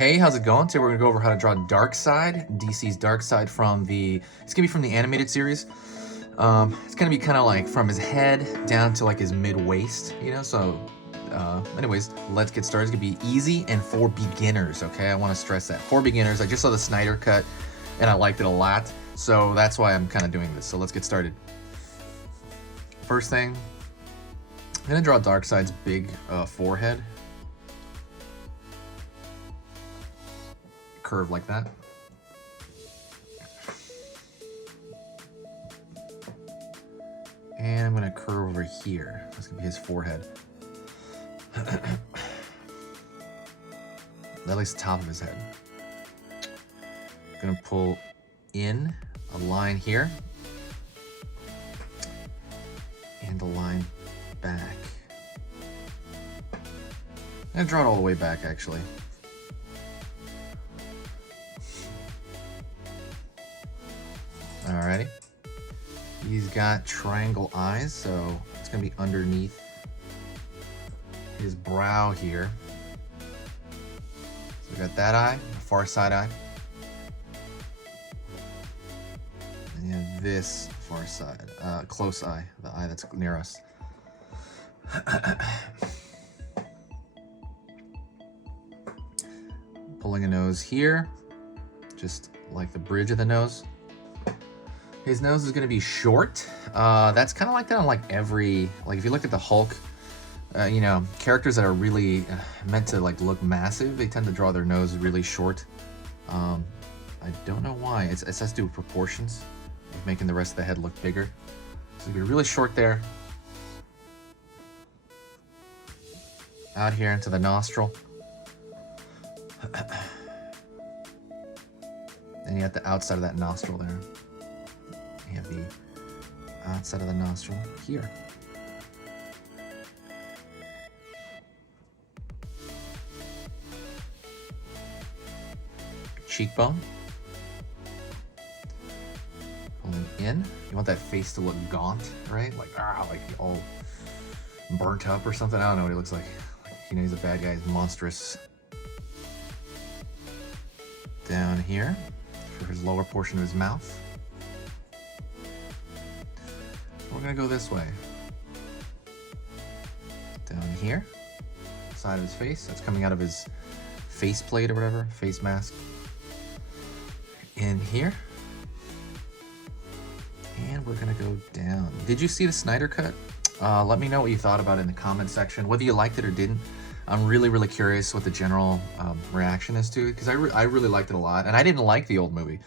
Hey, how's it going? Today we're gonna go over how to draw Darkseid, DC's Darkseid it's gonna be from the animated series. It's gonna be kind of like from his head down to like his mid-waist, you know? So, anyways, let's get started. It's gonna be easy and for beginners, okay? I wanna stress that. For beginners, I just saw the Snyder cut and I liked it a lot. So that's why I'm kind of doing this. So let's get started. First thing, I'm gonna draw Darkseid's big forehead. Curve like that. And I'm gonna curve over here. That's gonna be his forehead. At least the top of his head. I'm gonna pull in a line here and a line back. I'm gonna draw it all the way back actually. Alrighty. He's got triangle eyes, so it's gonna be underneath his brow here. So we got that eye, the far side eye. And this far side, close eye, the eye that's near us. Pulling a nose here, just like the bridge of the nose. His nose is going to be short. That's kind of like that on like every, like if you look at the Hulk, you know, characters that are really meant to like look massive, they tend to draw their nose really short. I don't know why. It has to do with proportions of making the rest of the head look bigger. So it'll be really short there. Out here into the nostril. And you have the outside of that nostril there. You have the outside of the nostril here. Cheekbone. Pulling in. You want that face to look gaunt, right? Like all burnt up or something. I don't know what he looks like. You know, he's a bad guy. He's monstrous. Down here for his lower portion of his mouth. We're gonna go this way. Down here, side of his face. That's coming out of his face plate or whatever, face mask. In here. And we're gonna go down. Did you see the Snyder cut? Let me know what you thought about it in the comment section, whether you liked it or didn't. I'm really curious what the general reaction is to it, because I really liked it a lot, and I didn't like the old movie.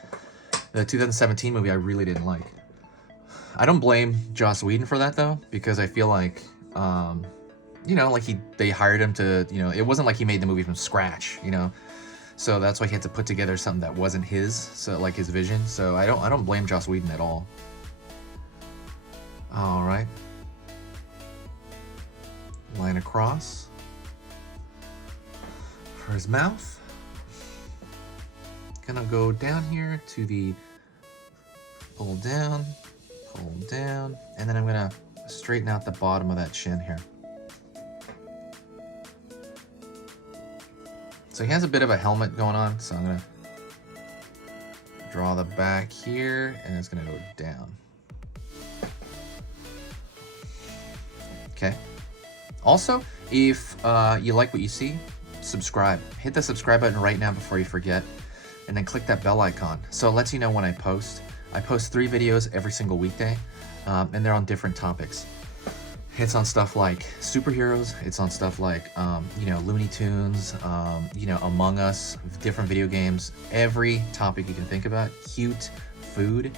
The 2017 movie I really didn't like. I don't blame Joss Whedon for that though, because I feel like, you know, like they hired him to, you know, it wasn't like he made the movie from scratch, you know, so that's why he had to put together something that wasn't his, so like his vision. So I don't blame Joss Whedon at all. All right, line across for his mouth. Gonna go down here to the pull down, and then I'm gonna straighten out the bottom of that chin here. So he has a bit of a helmet going on, so I'm gonna draw the back here, and it's gonna go down. Okay. Also, if you like what you see, subscribe. Hit the subscribe button right now before you forget, and then click that bell icon so it lets you know when I post. I post 3 videos every single weekday, and they're on different topics. It's on stuff like superheroes, it's on stuff like, you know, Looney Tunes, you know, Among Us, different video games, every topic you can think about, cute, food,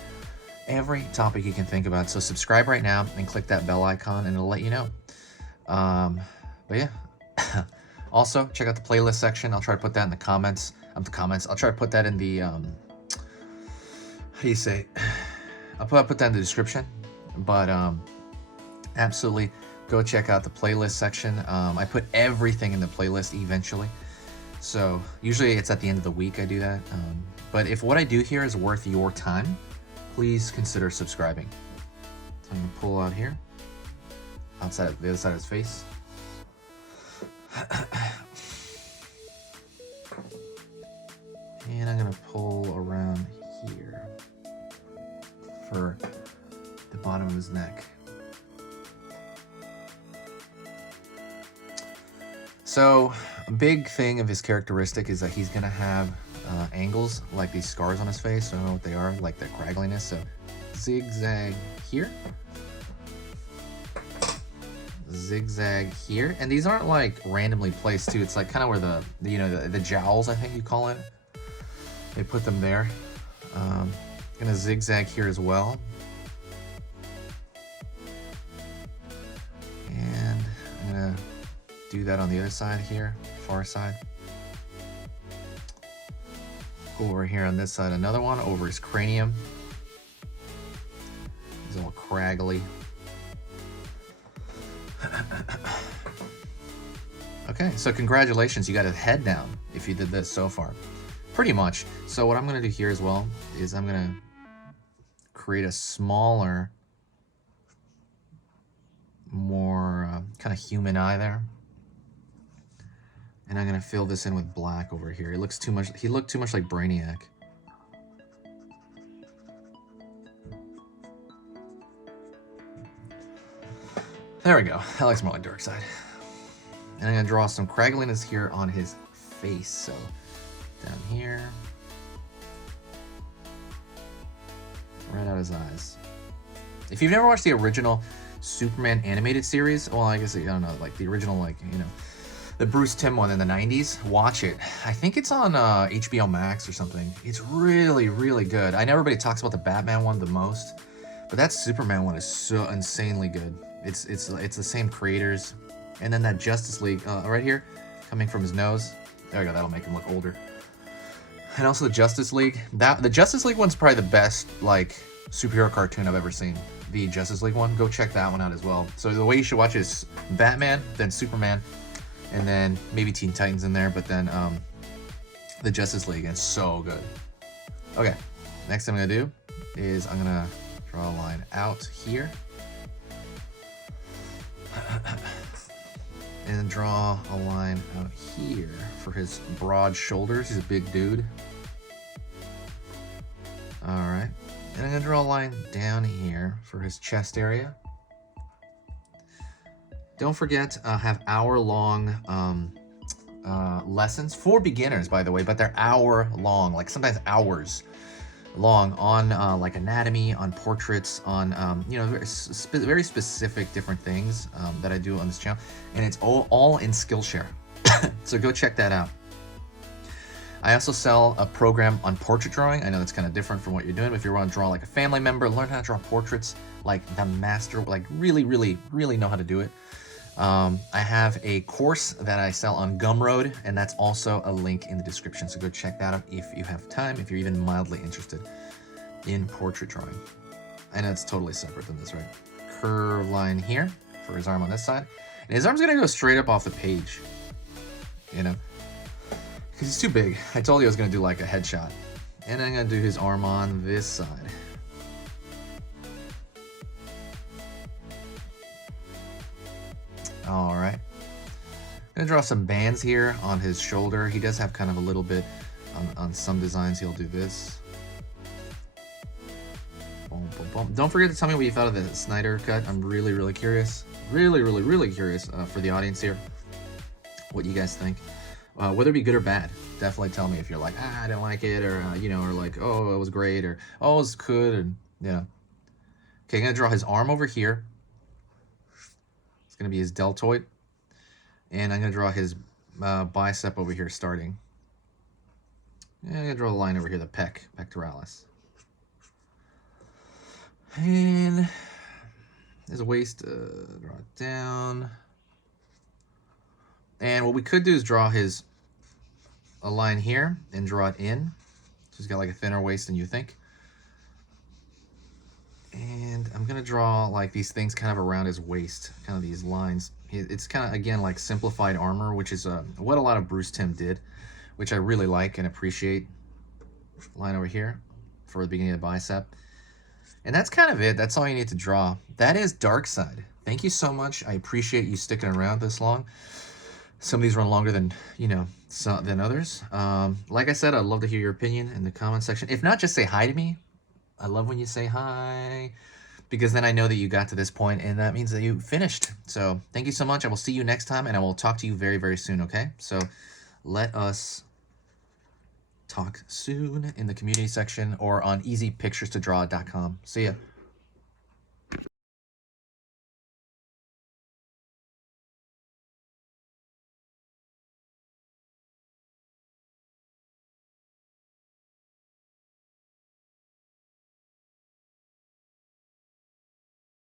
every topic you can think about. So subscribe right now and click that bell icon and it'll let you know. But yeah. Also, check out the playlist section. I'll try to put that in the comments. I'll try to put that in the, how do you say? I'll put that in the description. But absolutely, go check out the playlist section. I put everything in the playlist eventually. So usually it's at the end of the week I do that. But if what I do here is worth your time, please consider subscribing. So I'm gonna pull out here, outside of the other side of his face. gonna pull around here for the bottom of his neck. So a big thing of his characteristic is that he's gonna have angles like these scars on his face. I don't know what they are, like the craggliness. So zigzag here, zigzag here, and these aren't like randomly placed too. It's like kind of where the jowls, I think you call it. They put them there. Gonna zigzag here as well, and I'm gonna do that on the other side here, far side. Go over here on this side, another one over his cranium. He's all craggly. Okay, so congratulations, you got his head down if you did this so far. Pretty much. So what I'm gonna do here as well is I'm gonna create a smaller, more kind of human eye there. And I'm gonna fill this in with black over here. It looks too much, he looked too much like Brainiac. There we go, that looks more like Darkseid. And I'm gonna draw some craggliness here on his face. So down here, right out his eyes. If you've never watched the original Superman animated series, well, I guess, I don't know, like the original, like, you know, the Bruce Timm one in the 90s, watch it. I think it's on HBO Max or something. It's really, really good. I know everybody talks about the Batman one the most, but that Superman one is so insanely good. It's the same creators. And then that Justice League right here, coming from his nose. There we go, that'll make him look older. And also the Justice League. The Justice League one's probably the best like superhero cartoon I've ever seen. The Justice League one, go check that one out as well. So the way you should watch it is Batman, then Superman, and then maybe Teen Titans in there, but then the Justice League, and it's so good. Okay, next thing I'm gonna do is I'm gonna draw a line out here. And then draw a line out here for his broad shoulders. He's a big dude. All right, and I'm gonna draw a line down here for his chest area. Don't forget, have hour-long lessons for beginners, by the way, but they're hour-long, like sometimes hours long, on like anatomy, on portraits, on you know, very specific different things that I do on this channel, and it's all in Skillshare. So go check that out. I also sell a program on portrait drawing. I know that's kind of different from what you're doing, but if you want to draw like a family member, learn how to draw portraits like the master, like really know how to do it. I have a course that I sell on Gumroad, and that's also a link in the description. So go check that out if you have time, if you're even mildly interested in portrait drawing. I know it's totally separate than this, right? Curve line here for his arm on this side. And his arm's gonna go straight up off the page, you know, because he's too big. I told you I was gonna do like a headshot. And I'm gonna do his arm on this side. All right, I'm gonna draw some bands here on his shoulder. He does have kind of a little bit on some designs. He'll do this. Boom, boom, boom. Don't forget to tell me what you thought of the Snyder cut. I'm really curious. Really curious for the audience here, what you guys think. Whether it be good or bad, definitely tell me if you're like, I didn't like it, or you know, or like, oh, it was great, or oh, it was good, and yeah. Okay, I'm gonna draw his arm over here. It's gonna be his deltoid, and I'm gonna draw his bicep over here starting. And I'm gonna draw a line over here, the pectoralis, and his waist. Draw it down, and what we could do is draw a line here and draw it in. So he's got like a thinner waist than you think. And I'm gonna draw like these things kind of around his waist, kind of these lines. It's kind of, again, like simplified armor, which is what a lot of Bruce Timm did, which I really like and appreciate. Line over here for the beginning of the bicep. And that's kind of it. That's all you need to draw. That is Darkseid. Thank you so much. I appreciate you sticking around this long. Some of these run longer than, you know, than others. Like I said, I'd love to hear your opinion in the comment section. If not, just say hi to me. I love when you say hi, because then I know that you got to this point, and that means that you finished. So thank you so much. I will see you next time, and I will talk to you very, very soon, okay? So let us talk soon in the community section or on easypicturestodraw.com. See ya.